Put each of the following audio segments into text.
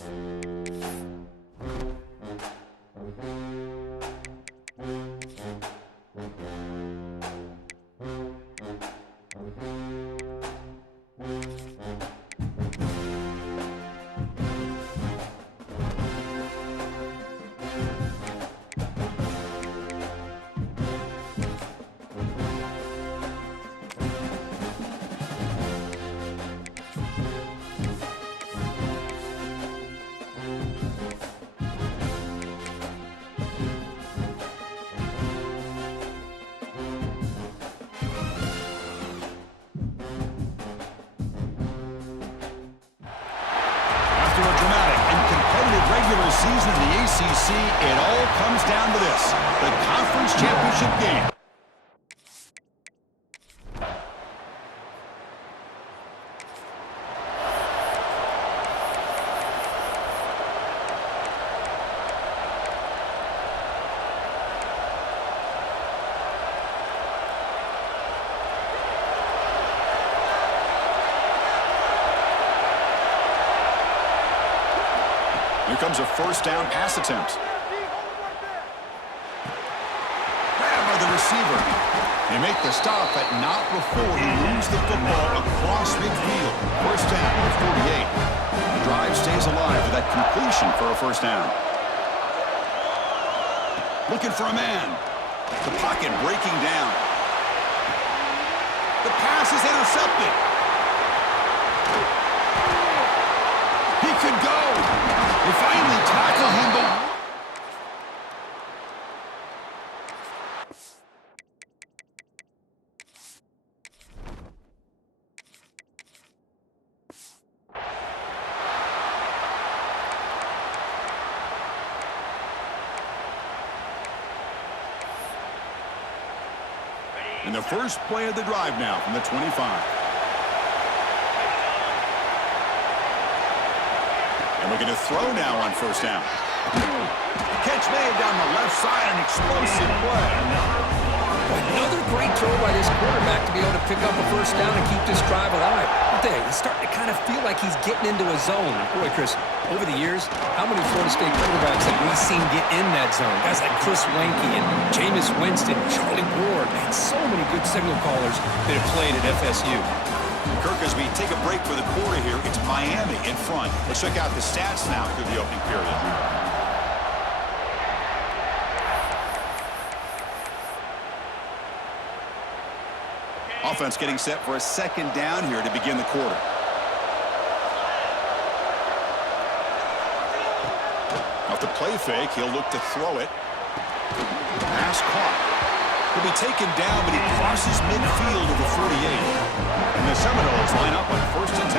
After a dramatic and competitive regular season in the ACC, it all comes down to this, the conference championship game. Here comes a first down pass attempt. Grabbed by the receiver. They make the stop, but not before he moves the football across midfield. First down at 48. The drive stays alive with that completion for a first down. Looking for a man. The pocket breaking down. The pass is intercepted. He could go. They finally tackle him, but... And the first play of the drive now from the 25. And looking to throw now on first down. Catch made down the left side, an explosive play. Another great throw by this quarterback to be able to pick up a first down and keep this drive alive. He's starting to kind of feel like he's getting into a zone. And boy, Chris, over the years, how many Florida State quarterbacks have we seen get in that zone? Guys like Chris Weinke and Jameis Winston, Charlie Ward, and so many good signal callers that have played at FSU. Kirk, as we take a break for the quarter here, it's Miami in front. Let's check out the stats now through the opening period. Offense getting set for a second down here to begin the quarter. Off the play fake, he'll look to throw it. Pass caught. He'll be taken down, but he crosses midfield to the 48. And the Seminoles line up on 1st and 10.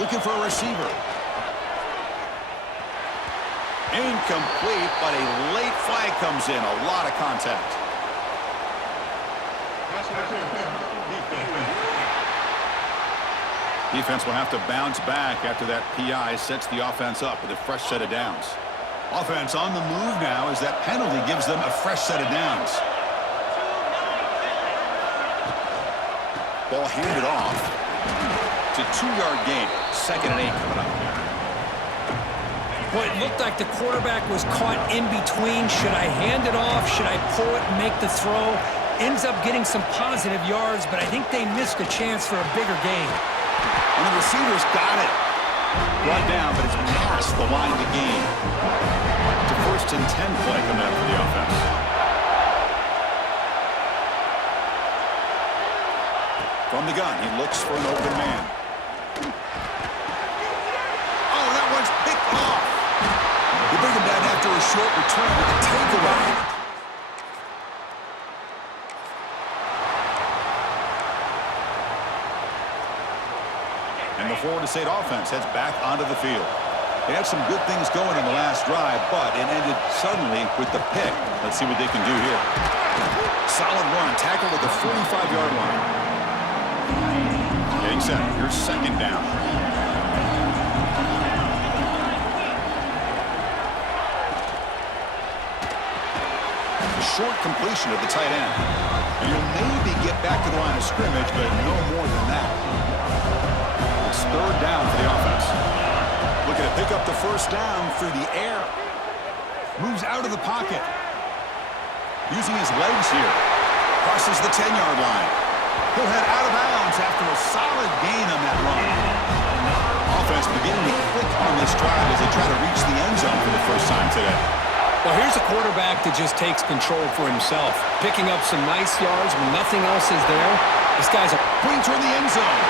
Looking for a receiver. Incomplete, but a late flag comes in. A lot of contact. Defense will have to bounce back after that PI sets the offense up with a fresh set of downs. Offense on the move now as that penalty gives them a fresh set of downs. Ball handed off. It's a 2-yard gain. 2nd and 8 coming up. Boy, it looked like the quarterback was caught in between. Should I hand it off? Should I pull it and make the throw? Ends up getting some positive yards, but I think they missed a chance for a bigger gain. And the receiver's got it. Brought down, but it's past the line to gain. It's a 1st and 10 play coming up for the offense. From the gun, he looks for an open man. Oh, that one's picked off. They bring him down after a short return with a takeaway. And the Florida State offense heads back onto the field. They had some good things going on the last drive, but it ended suddenly with the pick. Let's see what they can do here. Solid run, tackle at the 45-yard line. Getting set. Here's 2nd down. A short completion of the tight end. And you'll maybe get back to the line of scrimmage, but no more than that. third down for the offense. Looking to pick up the first down through the air. Moves out of the pocket. Using his legs here. Crosses the 10-yard line. He'll head out of bounds after a solid gain on that run. Offense beginning to click on this drive as they try to reach the end zone for the first time today. Well, here's a quarterback that just takes control for himself. Picking up some nice yards when nothing else is there. This guy's pointing toward the end zone.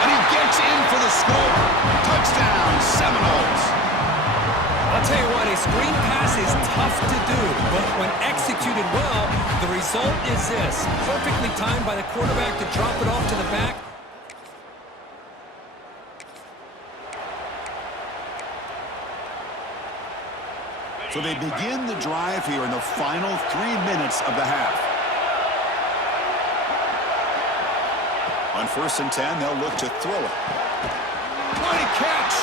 And he gets in for the score. Touchdown, Seminoles. I'll tell you what, a screen pass is tough to do, but when executed well, the result is this. Perfectly timed by the quarterback to drop it off to the back. So they begin the drive here in the final 3 minutes of the half. On 1st and 10, they'll look to throw it. What a catch!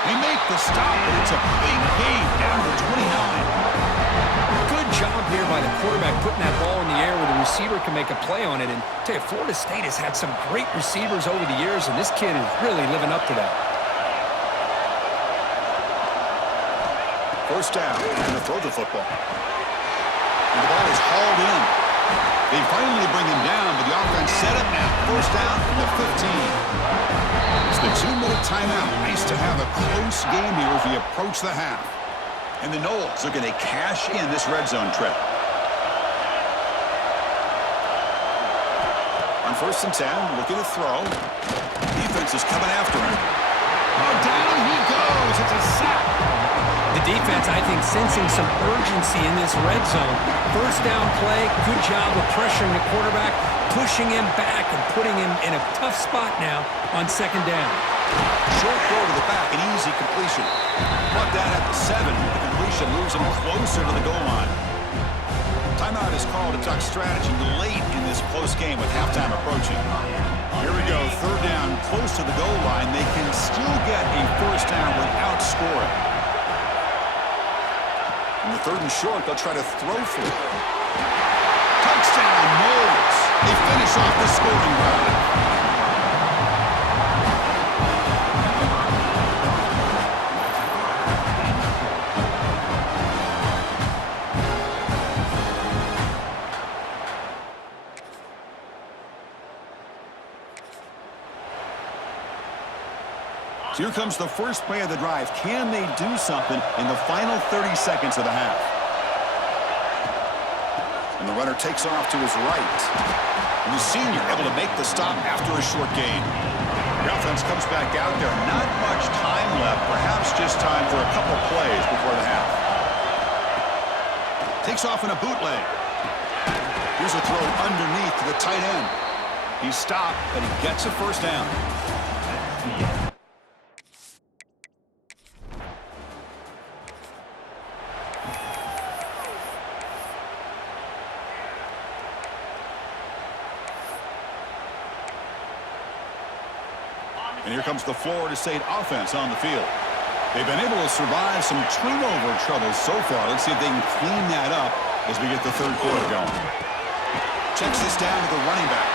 They make the stop, but it's a big gain down to 29. Good job here by the quarterback putting that ball in the air where the receiver can make a play on it. And I tell you, Florida State has had some great receivers over the years, and this kid is really living up to that. First down, going to throw the football. And the ball is hauled in. They finally bring him down, but the offense set up now. First down from the 15. It's the 2-minute timeout. Nice to have a close game here as we approach the half. And the Noles are going to cash in this red zone trip. On 1st and 10, looking to throw. Defense is coming after him. Oh, down he goes. It's a sack. The defense, I think, sensing some urgency in this red zone. First down play, good job of pressuring the quarterback, pushing him back and putting him in a tough spot now on 2nd down. Short throw to the back, an easy completion. Brought down at the 7. The completion moves him closer to the goal line. Timeout is called to talk strategy late in this close game with halftime approaching. Here we go, 3rd down, close to the goal line. They can still get a first down without scoring. In the 3rd and short, they'll try to throw for it. Touchdown, Noles. They finish off the scoring drive. Here comes the first play of the drive. Can they do something in the final 30 seconds of the half? And the runner takes off to his right. And the senior able to make the stop after a short gain. The offense comes back out there. Not much time left. Perhaps just time for a couple plays before the half. Takes off in a bootleg. Here's a throw underneath to the tight end. He's stopped, but he gets a first down. And here comes the Florida State offense on the field. They've been able to survive some turnover troubles so far. Let's see if they can clean that up as we get the 3rd quarter going. Checks this down to the running back.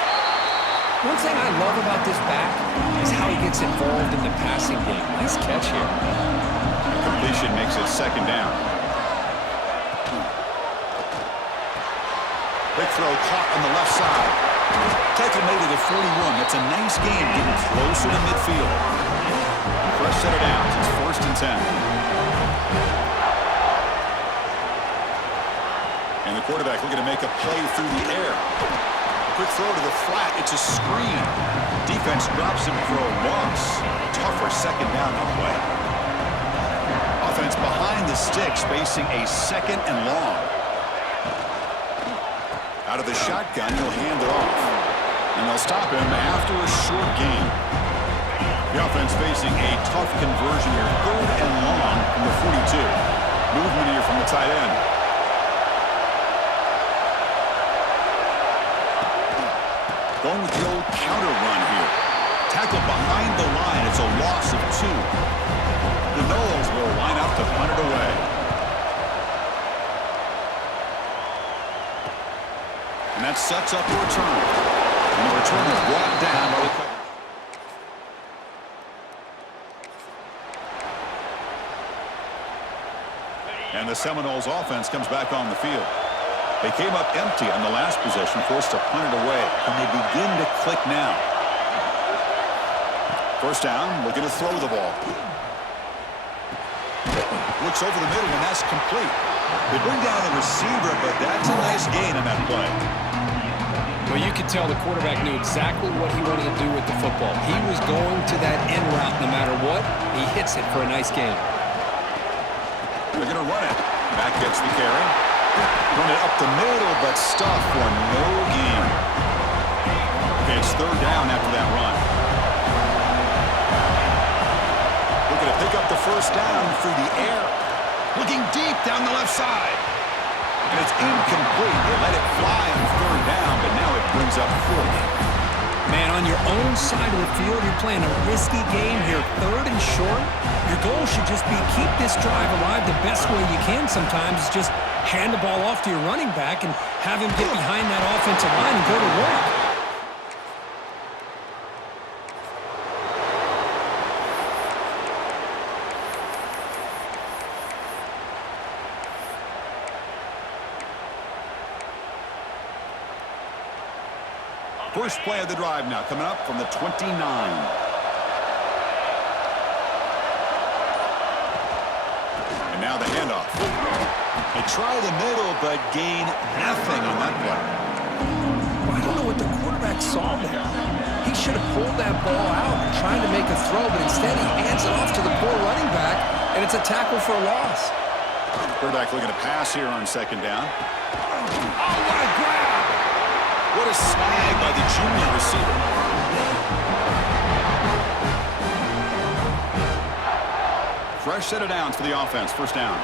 One thing I love about this back is how he gets involved in the passing game. Nice catch here. The completion makes it 2nd down. Big throw caught on the left side. Tackle made it at 41. That's a nice gain, getting closer to midfield. Fresh set of downs. It's 1st and 10. And the quarterback looking to make a play through the air. Quick throw to the flat. It's a screen. Defense drops him for a loss. Tougher 2nd down on the way. Offense behind the sticks, facing a 2nd and long. Out of the shotgun, he'll hand it off. And they'll stop him after a short gain. The offense facing a tough conversion here. 3rd and long from the 42. Movement here from the tight end. Going with the old counter run here. Tackle behind the line. It's a loss of 2. The Noles will line up to punt it away. And that sets up a return. And the return is brought down by the... And the Seminoles offense comes back on the field. They came up empty on the last possession, forced to punt it away. Can they begin to click now? First down, looking to throw the ball. Looks over the middle, and that's complete. They bring down the receiver, but that's a nice gain on that play. Well, you could tell the quarterback knew exactly what he wanted to do with the football. He was going to that end route no matter what. He hits it for a nice gain. They're going to run it. Back gets the carry. Run it up the middle, but stuffed for no gain. Okay, it's third down after that run. Looking to pick up the first down through the air. Looking deep down the left side. And it's incomplete. They let it fly on third down, but now it brings up fourth. Man, on your own side of the field, you're playing a risky game here, third and short. Your goal should just be keep this drive alive the best way you can sometimes is just hand the ball off to your running back and have him get behind that offensive line and go to work. First play of the drive now coming up from the 29. And now the handoff. They try the middle, but gain nothing on that play. Well, I don't know what the quarterback saw there. He should have pulled that ball out and trying to make a throw, but instead he hands it off to the poor running back, and it's a tackle for a loss. Quarterback looking to pass here on second down. Oh, what a grab! What a snag by the junior receiver. Fresh set of downs for the offense. First down.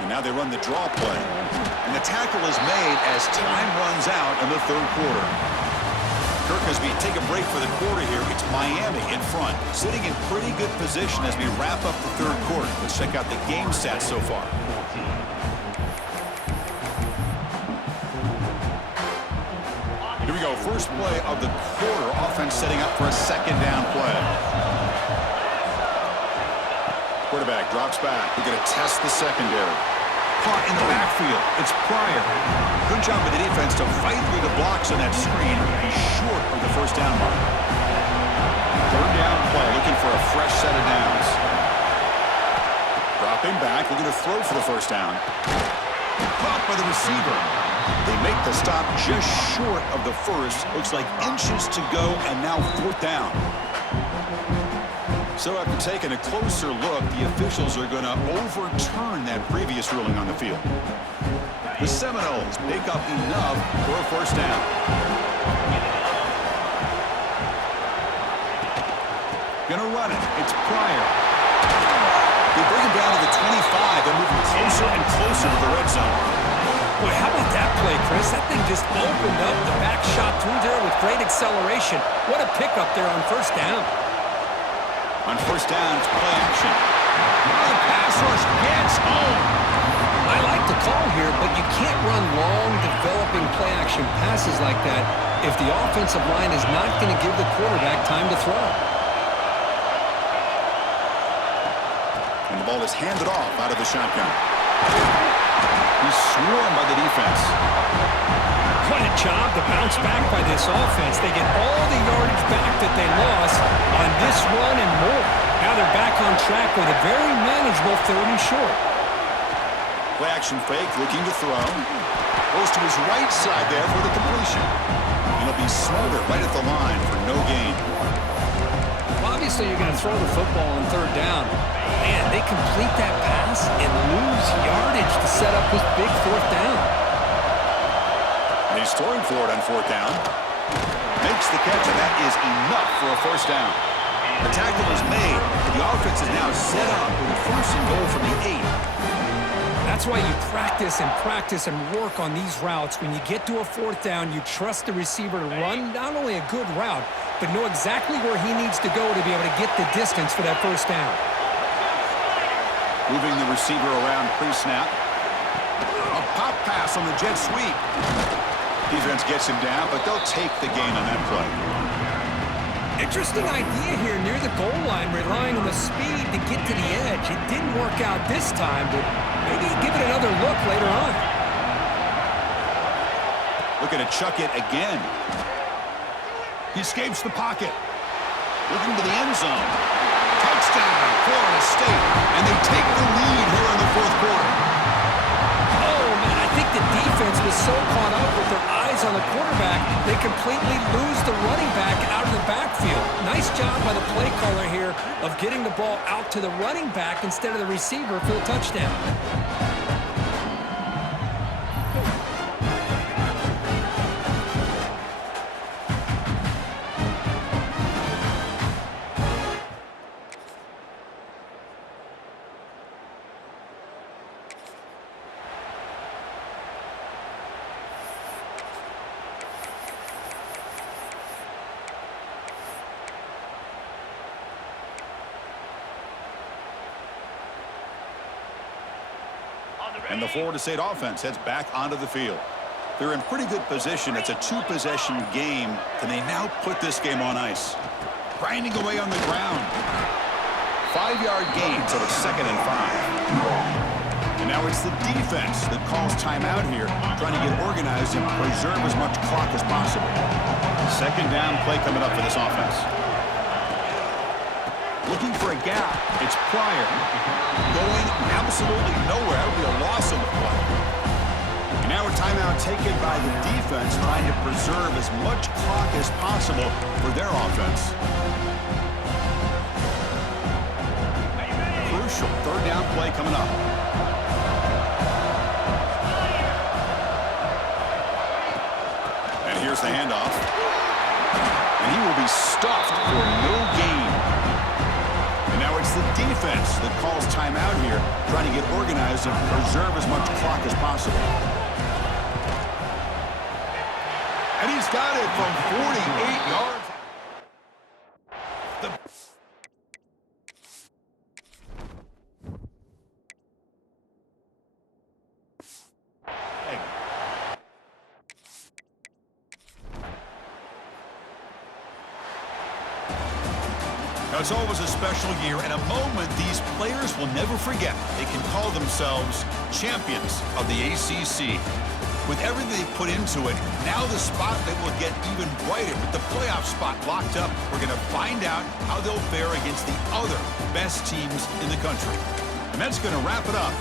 And now they run the draw play. And the tackle is made as time runs out in the third quarter. Kirk, as we take a break for the quarter here, it's Miami in front, sitting in pretty good position as we wrap up the third quarter. Let's check out the game stats so far. Here we go, first play of the quarter. Offense setting up for a second down play. Quarterback drops back. We're going to test the secondary. Caught in the backfield. It's Pryor. Good job by the defense to fight through the blocks on that screen. He's short of the first down mark. Third down play, looking for a fresh set of downs. Dropping back, looking to throw for the first down. Caught by the receiver. They make the stop just short of the first. Looks like inches to go, and now fourth down. So after taking a closer look, the officials are going to overturn that previous ruling on the field. The Seminoles pick up enough for a first down. Going to run it. It's Pryor. They bring him down to the 25 and move him closer and closer to the red zone. Boy, how about that play, Chris? That thing just opened up. The back shot through there with great acceleration. What a pickup there on first down. On first down, it's play action. Now the pass rush gets home. I like the call here, but you can't run long, developing play-action passes like that if the offensive line is not going to give the quarterback time to throw. And the ball is handed off out of the shotgun. He's swarmed by the defense. What a job to bounce back by this offense. They get all the yardage back that they lost on this run and more. Now they're back on track with a very manageable third and short. Play action fake, looking to throw. Goes to his right side there for the completion. And he'll be smothered right at the line for no gain. Well, obviously you're going to throw the football on third down. Man, they complete that pass and lose yardage to set up this big fourth down. And he's throwing for it on fourth down. Makes the catch, and that is enough for a first down. The tackle is made. The offense is now set up with a first and goal from the 8. That's why you practice and work on these routes. When you get to a fourth down, you trust the receiver to run not only a good route, but know exactly where he needs to go to be able to get the distance for that first down. Moving the receiver around pre-snap. A pop pass on the jet sweep. Defense gets him down, but they'll take the gain on that play. Interesting idea here near the goal line, relying on the speed to get to the edge. It didn't work out this time, but maybe give it another look later on. Looking to chuck it again. He escapes the pocket. Looking to the end zone. Touchdown, Florida State. And they take the lead here in the fourth quarter. Oh, man, I think the defense was so caught up with their eyes on the quarterback, they completely lose the running back out of the backfield. Nice job by the play caller here of getting the ball out to the running back instead of the receiver for the touchdown. And the Florida State offense heads back onto the field. They're in pretty good position. It's a two-possession game. Can they now put this game on ice? Grinding away on the ground. 5-yard gain, so it's 2nd and 5. And now it's the defense that calls timeout here, trying to get organized and preserve as much clock as possible. 2nd down play coming up for this offense. Looking for a gap. It's Pryor. Going absolutely nowhere. That would be a loss on the play. And now a timeout taken by the defense, trying to preserve as much clock as possible for their offense. Crucial 3rd down play coming up. And here's the handoff. And he will be stuffed for no gain. Now it's the defense that calls timeout here, trying to get organized and preserve as much clock as possible. And he's got it from 48 yards. Now, it's always a special year and a moment these players will never forget. They can call themselves champions of the ACC. With everything they put into it, now the spotlight will get even brighter. With the playoff spot locked up, we're going to find out how they'll fare against the other best teams in the country. And that's going to wrap it up